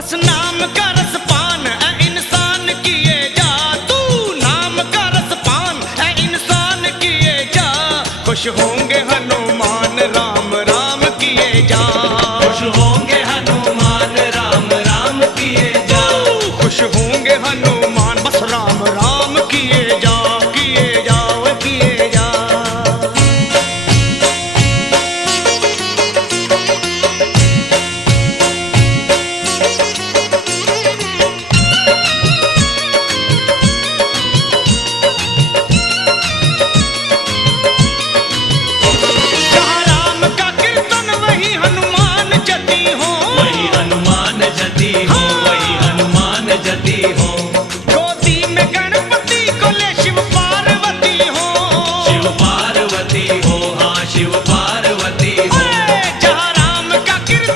बस नाम का रस पान है इंसान किए जा, तू नाम का रस पान है इंसान किए जा। खुश हो